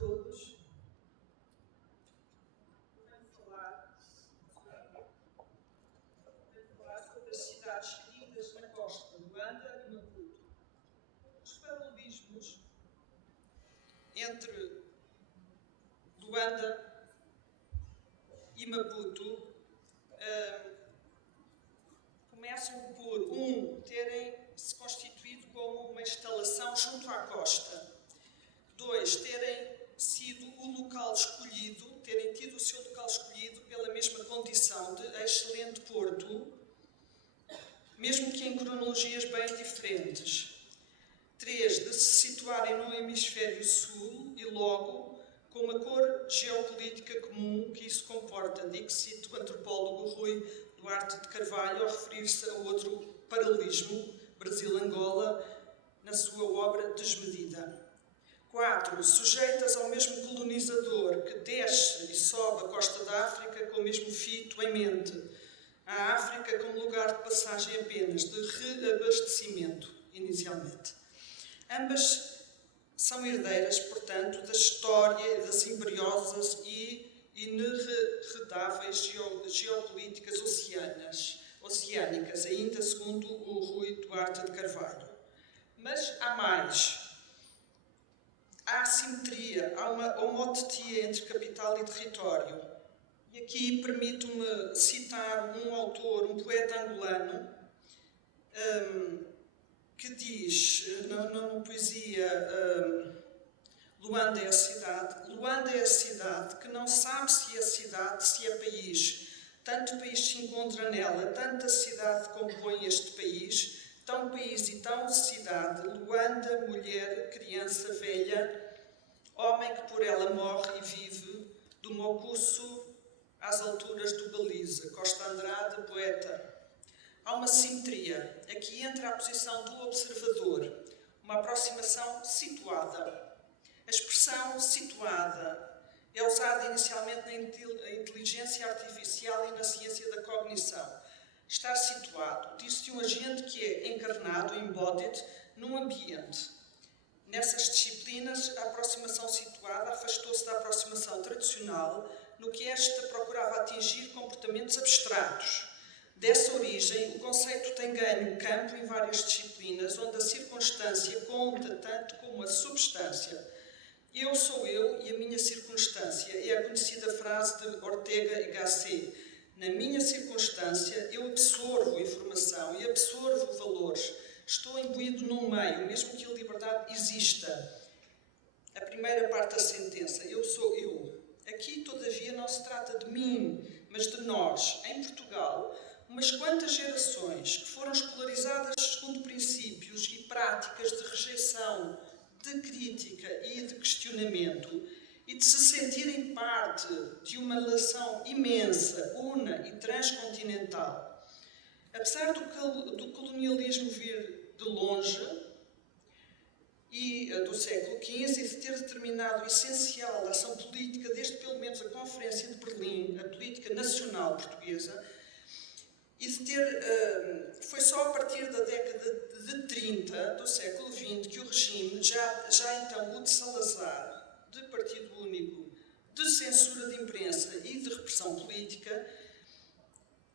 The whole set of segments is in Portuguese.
todos. Venho falar sobre as cidades queridas na costa, Luanda e Maputo. Os paralelismos entre Luanda e Maputo começam por terem se constituído como uma instalação junto à costa. 2, terem sido o local escolhido, terem tido o seu local escolhido pela mesma condição de excelente porto, mesmo que em cronologias bem diferentes. 3, de se situarem no hemisfério sul e logo com uma cor geopolítica comum que isso comporta. Digo, cito o antropólogo Rui Duarte de Carvalho ao referir-se a outro paralelismo, Brasil-Angola, na sua obra Desmedida. 4, sujeitas ao mesmo colonizador que desce e sobe a costa da África com o mesmo fito em mente. A África como lugar de passagem apenas, de reabastecimento, inicialmente. Ambas são herdeiras, portanto, da história das imperiosas e inerredáveis geopolíticas oceânicas, ainda segundo o Rui Duarte de Carvalho. Mas há mais. Há assimetria, há uma homotetia entre capital e território. E aqui permito-me citar um autor, um poeta angolano, que diz, na poesia Luanda é a cidade. Luanda é a cidade que não sabe se é cidade, se é país. Tanto país se encontra nela, tanta cidade compõe este país. Tão país e tão cidade, Luanda, mulher, criança, velha, homem que por ela morre e vive, do Mocuço às alturas do Baliza. Costa Andrade, poeta. Há uma simetria aqui entre a posição do observador, uma aproximação situada. A expressão situada é usada inicialmente na inteligência artificial e na ciência da cognição. Estar situado, diz-se um agente que é encarnado, embodied, num ambiente. Nessas disciplinas, a aproximação situada afastou-se da aproximação tradicional, no que esta procurava atingir comportamentos abstratos. Dessa origem, o conceito tem ganho campo em várias disciplinas, onde a circunstância conta tanto como a substância. Eu sou eu e a minha circunstância é a conhecida frase de Ortega y Gasset. Na minha circunstância, eu absorvo informação e absorvo valores. Estou imbuído num meio, mesmo que a liberdade exista. A primeira parte da sentença, eu sou eu. Aqui, todavia, não se trata de mim, mas de nós. Em Portugal, umas quantas gerações que foram escolarizadas segundo princípios e práticas de rejeição, de crítica e de questionamento, e de se sentirem parte de uma nação imensa, una e transcontinental. Apesar do colonialismo vir de longe e do século XV e de ter determinado o essencial da ação política desde pelo menos a Conferência de Berlim, a política nacional portuguesa, e de ter, foi só a partir da década de 30 do século XX que o regime, já então o de Salazar, de partido único, de censura de imprensa e de repressão política,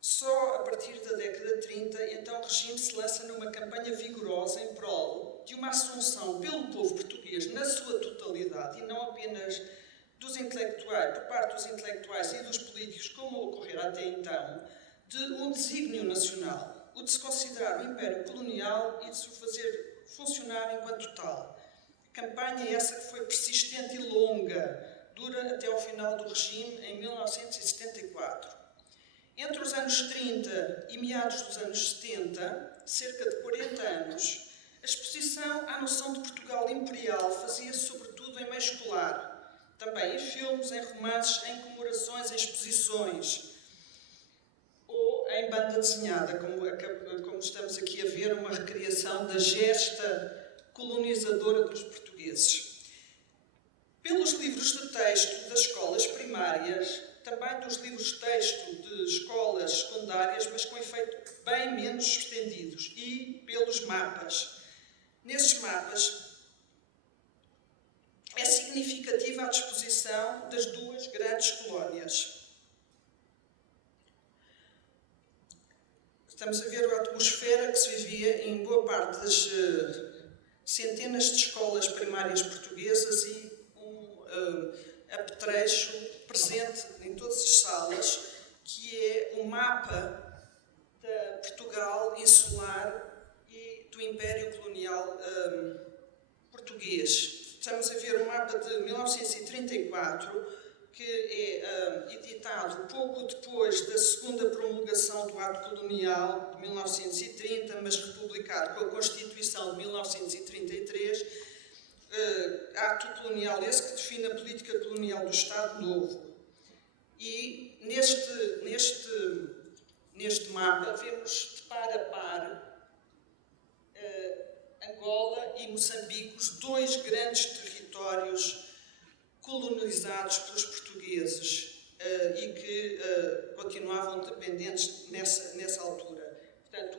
só a partir da década de 30, então o regime se lança numa campanha vigorosa em prol de uma assunção pelo povo português na sua totalidade, e não apenas dos intelectuais, por parte dos intelectuais e dos políticos, como ocorrera até então, de um desígnio nacional, o de se considerar o Império Colonial e de se o fazer funcionar enquanto tal. A campanha é essa que foi persistente e longa, dura até ao final do regime, em 1974. Entre os anos 30 e meados dos anos 70, cerca de 40 anos, a exposição à noção de Portugal imperial fazia-se sobretudo em meio escolar, também em filmes, em romances, em comemorações, em exposições, ou em banda desenhada, como estamos aqui a ver, uma recriação da gesta colonizadora dos portugueses. Pelos livros de texto das escolas primárias, também dos livros de texto de escolas secundárias, mas com efeito bem menos estendidos, e pelos mapas. Nesses mapas, é significativa a disposição das duas grandes colónias. Estamos a ver a atmosfera que se vivia em boa parte das centenas de escolas primárias portuguesas e um apetrecho presente em todas as salas, que é o mapa de Portugal insular e do Império Colonial português. Estamos a ver um mapa de 1934, que é editado pouco depois da segunda promulgação do Ato Colonial de 1930, mas republicado com a Constituição de 1933, Ato Colonial esse que define a política colonial do Estado Novo. E neste mapa vemos de par a par Angola e Moçambique, os dois grandes territórios colonizados pelos portugueses e que continuavam dependentes nessa altura. Portanto,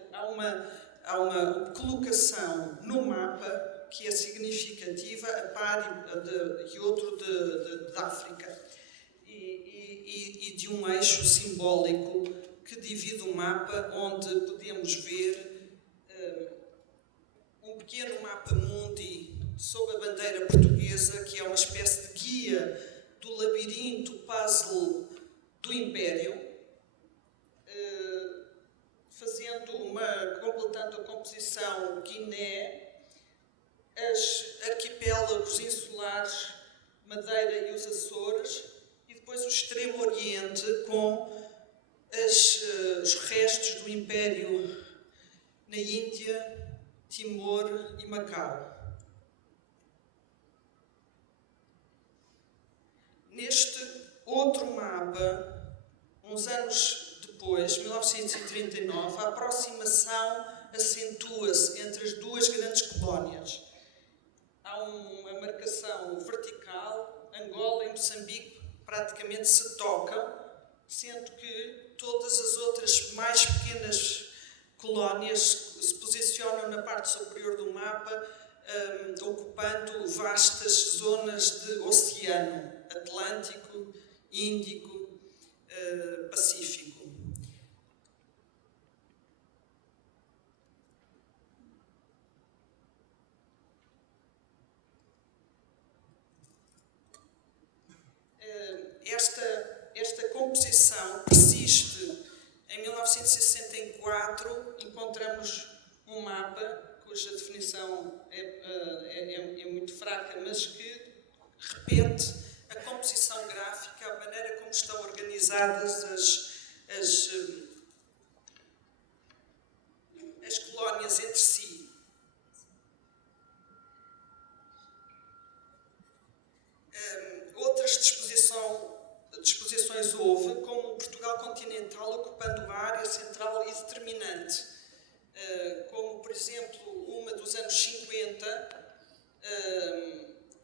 há uma colocação no mapa que é significativa, a par e outro de África, e de um eixo simbólico que divide o mapa, onde podemos ver um pequeno mapa mundi sob a bandeira portuguesa, que é uma espécie de guia do labirinto puzzle do Império, completando a composição Guiné, os arquipélagos insulares, Madeira e os Açores, e depois o Extremo Oriente com os restos do Império na Índia, Timor e Macau. Neste outro mapa, uns anos depois, 1939, a aproximação acentua-se entre as duas grandes colónias. Há uma marcação vertical, Angola e Moçambique praticamente se tocam, sendo que todas as outras mais pequenas colónias se posicionam na parte superior do mapa, ocupando vastas zonas de oceano Atlântico, Índico, Pacífico. Esta composição persiste. Em 1964 encontramos um mapa cuja definição é muito fraca, mas que repete a composição gráfica, a maneira como estão organizadas as colónias entre si. Outras disposições houve, como o Portugal continental ocupando a área central e determinante, como, por exemplo, uma dos anos 50,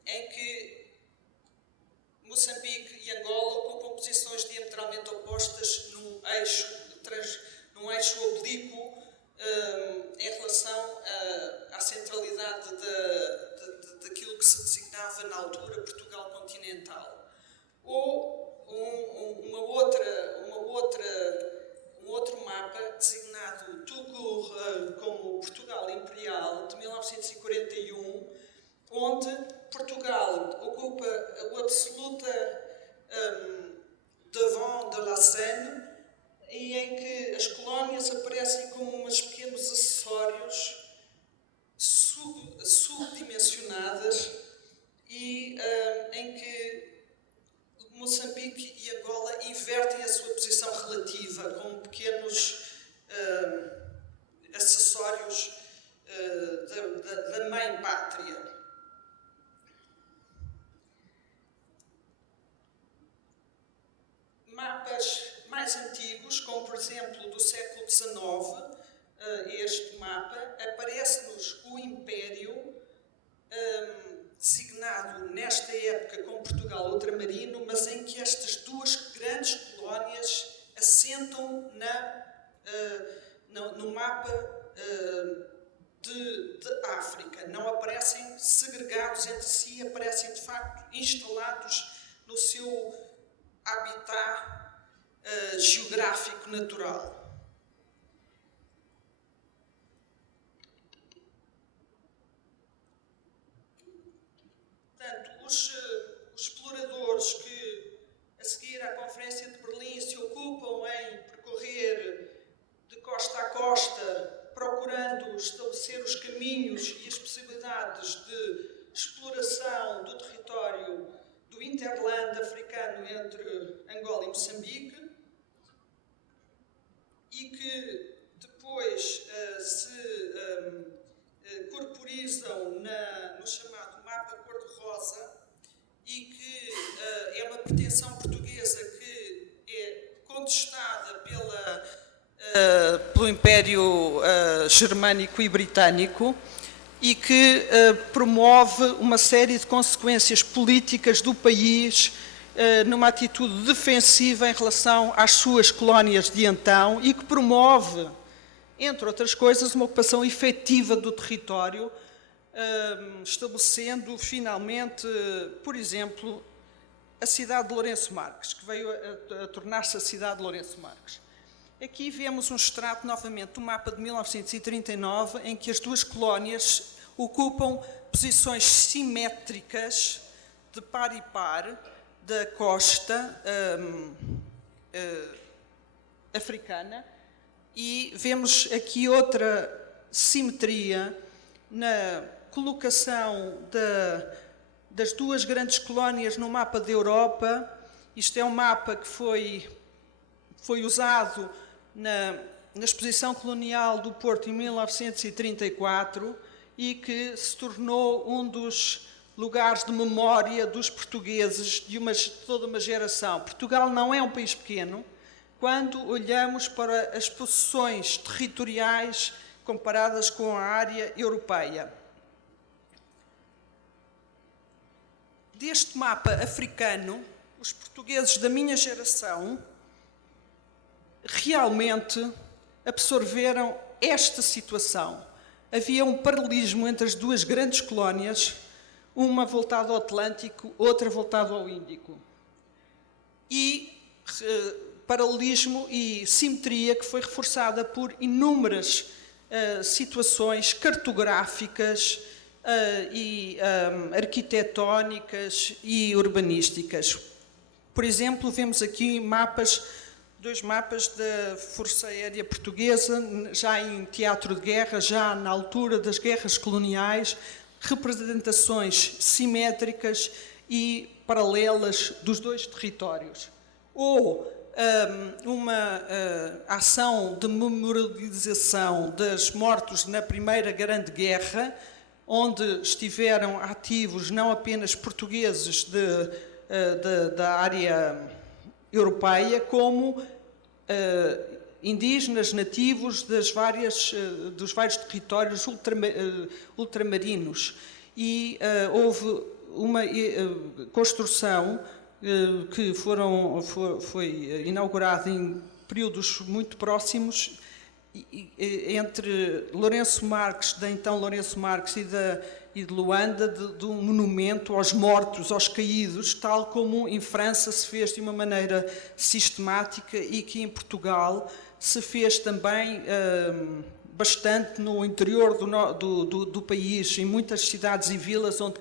em que Moçambique e Angola ocupam posições diametralmente opostas num eixo oblíquo em relação à centralidade daquilo que se designava na altura Portugal continental. Ou um outro mapa designado Tugur como Portugal Imperial de 1941, onde Portugal ocupa o absoluta devant de la scène, e em que as colónias aparecem como uns pequenos acessórios subdimensionadas e em que Moçambique e Angola invertem a sua posição relativa como pequenos acessórios da mãe pátria. Mapas mais antigos, como por exemplo do século XIX, este mapa, aparece-nos o Império designado nesta época como Portugal ultramarino, mas em que estas duas grandes colónias assentam no mapa de de África. Não aparecem segregados entre si, aparecem de facto instalados no seu habitat geográfico natural. Portanto, os exploradores que, a seguir à Conferência de Berlim, se ocupam em percorrer de costa a costa, procurando estabelecer os caminhos e as possibilidades de exploração do território do hinterland africano entre Angola e Moçambique, e que depois se corporizam no chamado mapa cor-de-rosa, e que é uma pretensão portuguesa que é contestada pelo Império Germânico e Britânico, e que promove uma série de consequências políticas do país numa atitude defensiva em relação às suas colónias de então, e que promove, entre outras coisas, uma ocupação efetiva do território, estabelecendo finalmente, por exemplo, a cidade de Lourenço Marques, que veio a tornar-se a cidade de Lourenço Marques. Aqui vemos um extrato novamente do mapa de 1939, em que as duas colónias ocupam posições simétricas, de par e par, da costa africana, e vemos aqui outra simetria na colocação das duas grandes colónias no mapa da Europa. Isto é um mapa que foi usado na exposição colonial do Porto em 1934 e que se tornou um dos lugares de memória dos portugueses de toda uma geração. Portugal não é um país pequeno quando olhamos para as possessões territoriais comparadas com a área europeia. Deste mapa africano, os portugueses da minha geração realmente absorveram esta situação. Havia um paralelismo entre as duas grandes colónias, uma voltada ao Atlântico, outra voltada ao Índico. E paralelismo e simetria que foi reforçada por inúmeras situações cartográficas e arquitetónicas e urbanísticas. Por exemplo, vemos aqui dois mapas da Força Aérea Portuguesa, já em teatro de guerra, já na altura das guerras coloniais, representações simétricas e paralelas dos dois territórios. Ou uma ação de memorialização dos mortos na Primeira Grande Guerra, onde estiveram ativos não apenas portugueses da área europeia, como indígenas nativos dos vários territórios ultramarinos. E houve uma construção que foi inaugurada em períodos muito próximos entre Lourenço Marques, da então Lourenço Marques e de Luanda, de um monumento aos mortos, aos caídos, tal como em França se fez de uma maneira sistemática e que em Portugal se fez também bastante no interior do país, em muitas cidades e vilas onde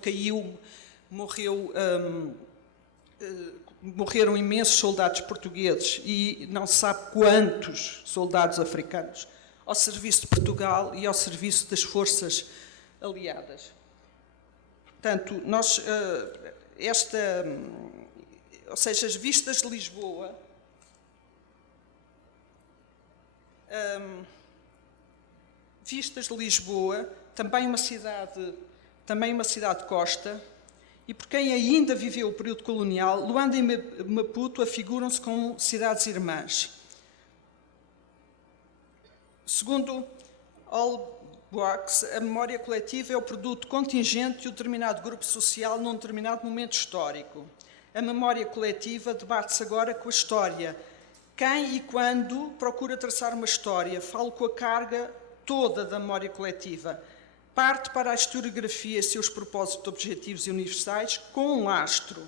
morreram imensos soldados portugueses e não se sabe quantos soldados africanos ao serviço de Portugal e ao serviço das forças aliadas. Portanto, ou seja, as vistas de Lisboa também uma cidade de costa, e por quem ainda viveu o período colonial, Luanda e Maputo afiguram-se como cidades irmãs. Segundo Albuax, a memória coletiva é o produto contingente de um determinado grupo social num determinado momento histórico. A memória coletiva debate-se agora com a história. Quem e quando procura traçar uma história? Falo com a carga toda da memória coletiva. parte para a historiografia e seus propósitos objetivos e universais com um lastro,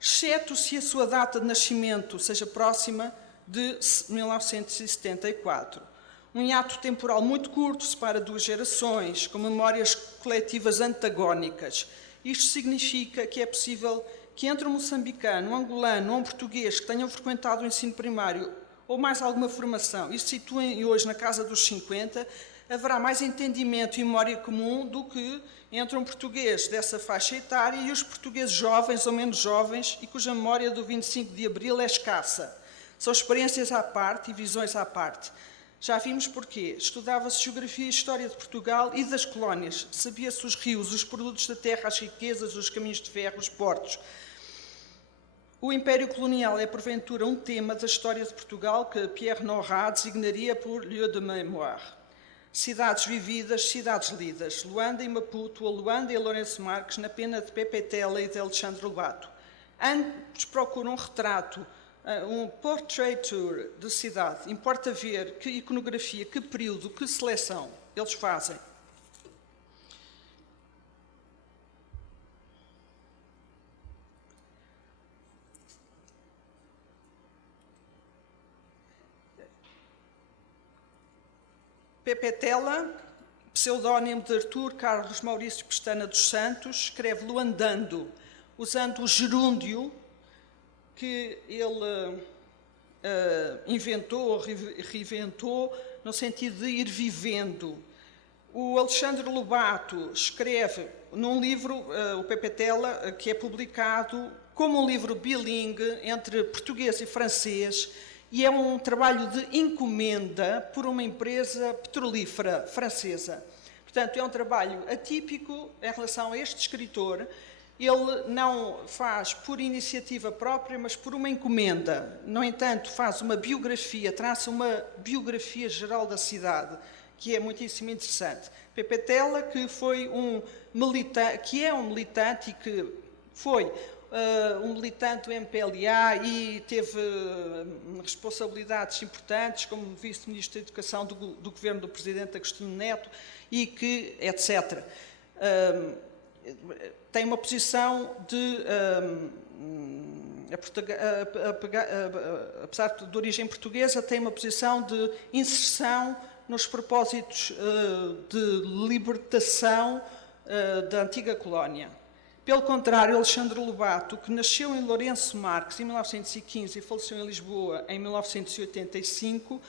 exceto se a sua data de nascimento seja próxima de 1974. Um hiato temporal muito curto separa duas gerações, com memórias coletivas antagónicas. Isto significa que é possível que entre um moçambicano, um angolano ou um português que tenham frequentado o ensino primário ou mais alguma formação e se situem hoje na casa dos 50, haverá mais entendimento e memória comum do que entre um português dessa faixa etária e os portugueses jovens ou menos jovens e cuja memória do 25 de Abril é escassa. São experiências à parte e visões à parte. Já vimos porquê. Estudava-se geografia e história de Portugal e das colónias. Sabia-se os rios, os produtos da terra, as riquezas, os caminhos de ferro, os portos. O Império Colonial é, porventura, um tema da história de Portugal que Pierre Nora designaria por lieu de mémoire. Cidades vividas, cidades lidas. Luanda e Maputo, ou Luanda e Lourenço Marques, na pena de Pepe Tela e de Alexandre Lobato. Ambos procuram um retrato, um portraiture de cidade. Importa ver que iconografia, que período, que seleção eles fazem. Pepe Tela, pseudónimo de Artur Carlos Maurício Pestana dos Santos, escreve Luandando, usando o gerúndio que ele inventou ou reinventou no sentido de ir vivendo. O Alexandre Lobato escreve num livro, o Pepe Tela, que é publicado como um livro bilingue entre português e francês, e é um trabalho de encomenda por uma empresa petrolífera francesa. Portanto, é um trabalho atípico em relação a este escritor. Ele não faz por iniciativa própria, mas por uma encomenda. No entanto, faz uma biografia, traça uma biografia geral da cidade, que é muitíssimo interessante. Pepe Tela, que foi um militante, que é um militante e que foi um militante do MPLA e teve responsabilidades importantes como vice-ministro da Educação do governo do presidente Agostinho Neto e que, etc. Tem uma posição de, apesar de origem portuguesa, tem uma posição de inserção nos propósitos de libertação da antiga colónia. Pelo contrário, Alexandre Lobato, que nasceu em Lourenço Marques em 1915 e faleceu em Lisboa em 1985,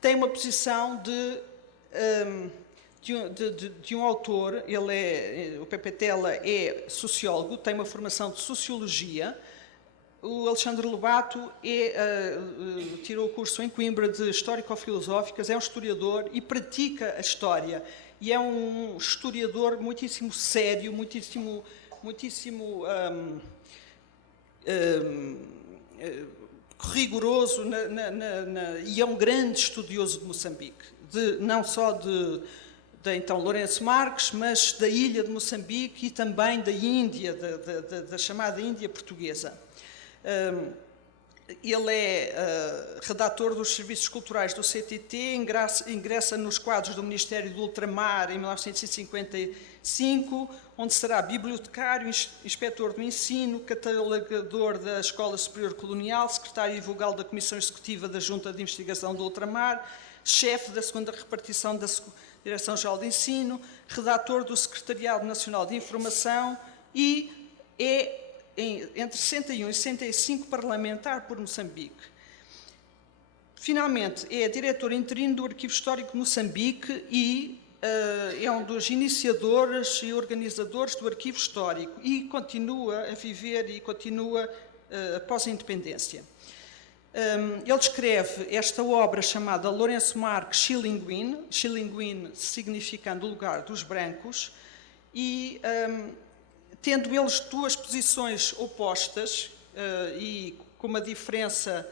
tem uma posição de um autor. O Pepe Tela é sociólogo, tem uma formação de sociologia. O Alexandre Lobato tirou o curso em Coimbra de Histórico-Filosóficas, é um historiador e pratica a história. E é um historiador muitíssimo sério, muitíssimo rigoroso e é um grande estudioso de Moçambique, não só de então Lourenço Marques, mas da ilha de Moçambique e também da Índia, da chamada Índia portuguesa. Ele é redator dos Serviços Culturais do CTT, ingressa nos quadros do Ministério do Ultramar em 1955, onde será bibliotecário, inspetor do ensino, catalogador da Escola Superior Colonial, secretário e vogal da Comissão Executiva da Junta de Investigação do Ultramar, chefe da segunda repartição da Direção-Geral de Ensino, redator do Secretariado Nacional de Informação e é, entre 61 e 65, parlamentar por Moçambique. Finalmente, é diretor interino do Arquivo Histórico de Moçambique e é um dos iniciadores e organizadores do Arquivo Histórico e continua a viver e continua após a independência. Ele escreve esta obra chamada Lourenço Marques Chilinguine significando o lugar dos brancos, e tendo eles duas posições opostas e com uma diferença,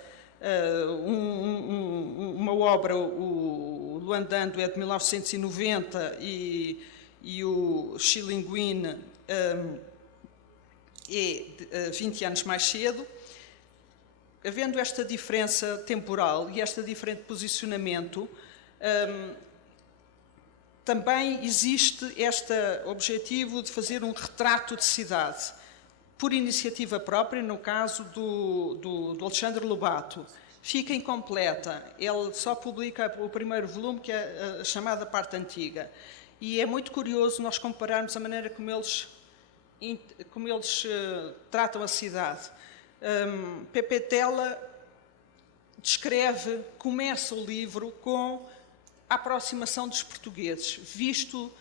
uma obra, o Luandando é de 1990 e o Chilinguine é 20 anos mais cedo. Havendo esta diferença temporal e este diferente posicionamento, também existe este objetivo de fazer um retrato de cidade, por iniciativa própria, no caso do Alexandre Lobato. Fica incompleta, ele só publica o primeiro volume, que é a chamada parte antiga. E é muito curioso nós compararmos a maneira como eles tratam a cidade. Pepe Tela começa o livro com a aproximação dos portugueses, visto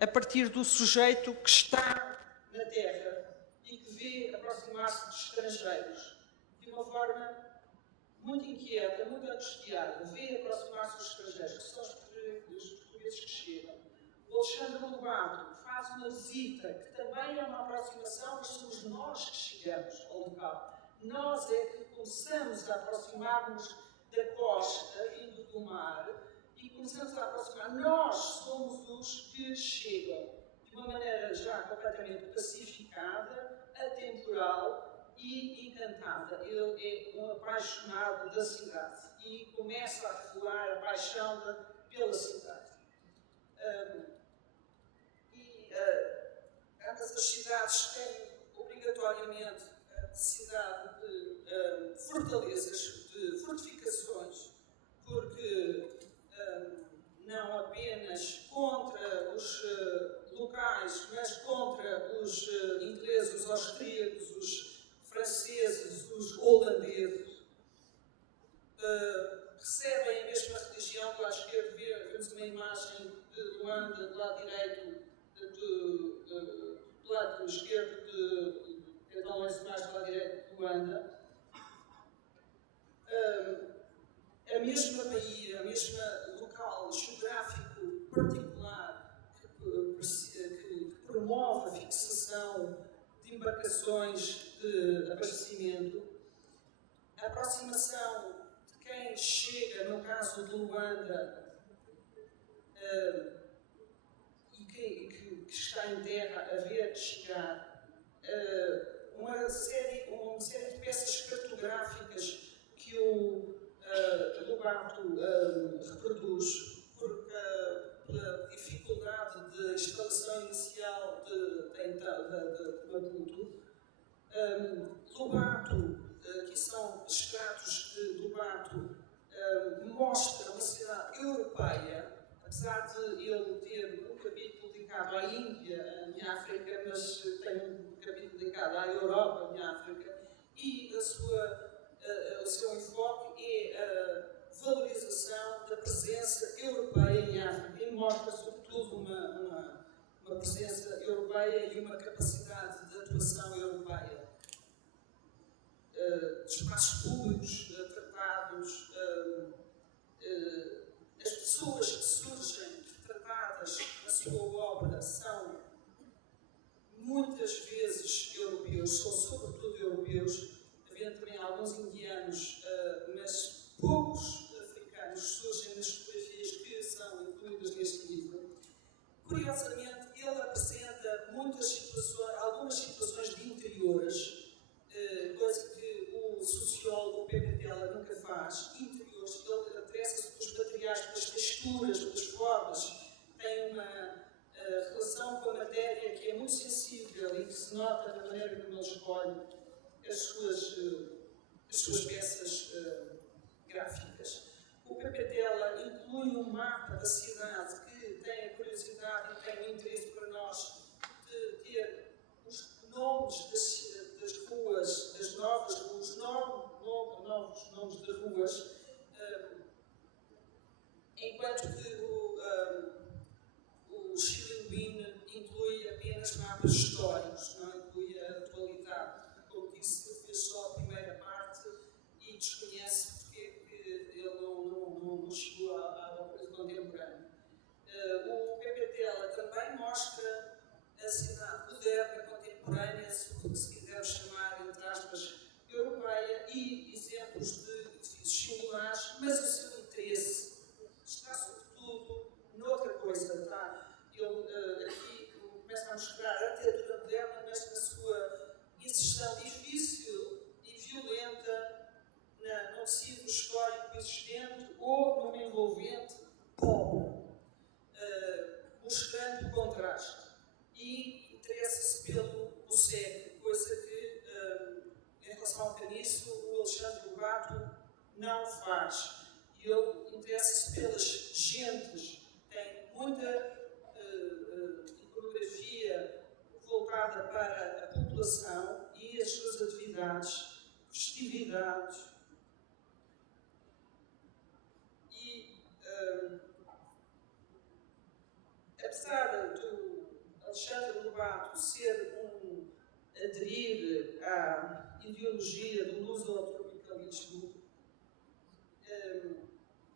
a partir do sujeito que está na terra e que vê aproximar-se dos estrangeiros, de uma forma muito inquieta, muito angustiada, vê aproximar-se dos estrangeiros, que são os portugueses que chegam. O Alexandre Lobato faz uma visita, que também é uma aproximação, mas somos nós que chegamos ao local. Nós é que começamos a aproximar-nos da costa, vindo do mar, e começamos a aproximar. Nós somos os que chegam, de uma maneira já completamente pacificada, atemporal e encantada. Ele é um apaixonado da cidade e começa a revelar a paixão pela cidade. Ambas as cidades têm obrigatoriamente a necessidade de fortalezas, de fortificações, porque não apenas contra os locais, mas contra os ingleses, os austríacos, os franceses, os holandeses, recebem a mesma religião. Do lado esquerdo vemos uma imagem de Luanda, do lado direito, do lado esquerdo perdão, as imagens do lado direito de Luanda. A mesma baía, a mesma local geográfico particular que promove a fixação de embarcações de abastecimento, a aproximação de quem chega, no caso de Luanda, e que está em terra a ver chegar, uma série de peças cartográficas que o Lobato reproduz, pela dificuldade de instalação inicial de Maputo. Lobato, aqui são extratos de Lobato, mostra uma cidade europeia, apesar de ele ter um capítulo dedicado à Índia, em África, mas tem um capítulo dedicado à Europa, em África, e o seu enfoque é a valorização da presença europeia em África e mostra, sobretudo, uma presença europeia e uma capacidade de atuação europeia. Espaços públicos tratados, as pessoas que surgem retratadas na sua obra são muitas vezes europeus, são sobretudo europeus, havendo também alguns indianos, mas poucos africanos surgem nas fotografias que são incluídas neste livro. Curiosamente, ele apresenta algumas situações de interiores, coisa que o sociólogo Pepe Tela nunca faz, interiores. Ele interessa-se pelos materiais, pelas texturas, pelas formas, tem uma relação com a matéria que é muito sensível e que se nota na maneira como ele escolhe as suas peças gráficas. O Pepe Tela inclui um mapa da cidade que tem a curiosidade e tem o interesse para nós de ter os nomes das ruas, das novas ruas, novos nomes de ruas, enquanto que o Chilindwin inclui apenas mapas históricos, não inclui a atualidade. Como disse, ele fez só a primeira parte e desconhece porque ele não chegou ao período contemporâneo. O Pepe Tela também mostra a cidade moderna, contemporânea, se quisermos chamar, entre aspas, europeia, e exemplos de edifícios singulares, mas o seu interesse está sobretudo noutra coisa, tá? Ele aqui começa a mostrar a arquitetura moderna, mas na sua inserção difícil e violenta num tecido histórico existente ou num envolvente pobre. não faz. E ele interessa-se pelas gentes, tem muita iconografia voltada para a população e as suas atividades, festividades. E, apesar do Alexandre Lobato aderir à ideologia do lusotropicalismo,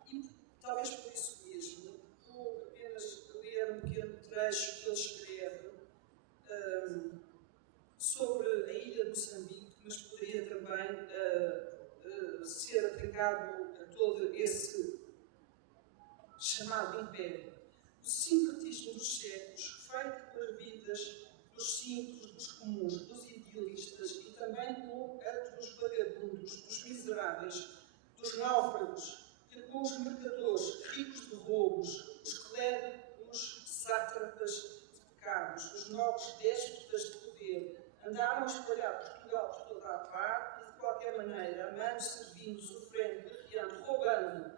e talvez por isso mesmo, vou apenas ler um pequeno trecho que ele escreve sobre a ilha de Moçambique, mas poderia também ser aplicado a todo esse chamado império. O sincretismo dos séculos, feito pelas vidas dos simples, dos comuns, dos idealistas e também com a dos vagabundos, dos miseráveis, dos náufragos, que com os mercadores ricos de roubos, os clérigos, os sátrapas de pecados, os nobres déspotas de poder, andaram a espalhar Portugal por toda a parte e de qualquer maneira, amando, servindo, sofrendo, guerreando, roubando,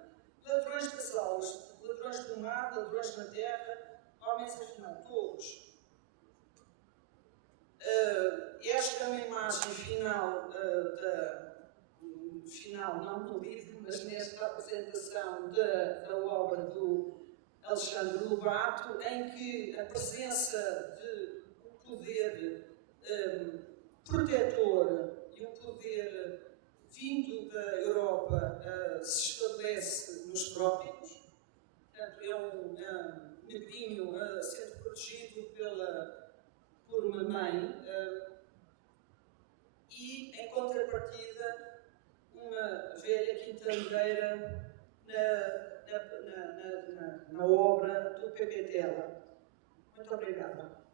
ladrões das aulas, ladrões do mar, ladrões na terra, homens afinal todos. Esta é uma imagem final, não no livro, mas nesta apresentação da obra do Alexandre Lobato, em que a presença de um poder protetor e um poder vindo da Europa se estabelece nos trópicos. Portanto, é um negrinho sendo protegido por uma mãe e, em contrapartida, uma velha quintandeira na obra do Pepe Tela. Muito obrigada.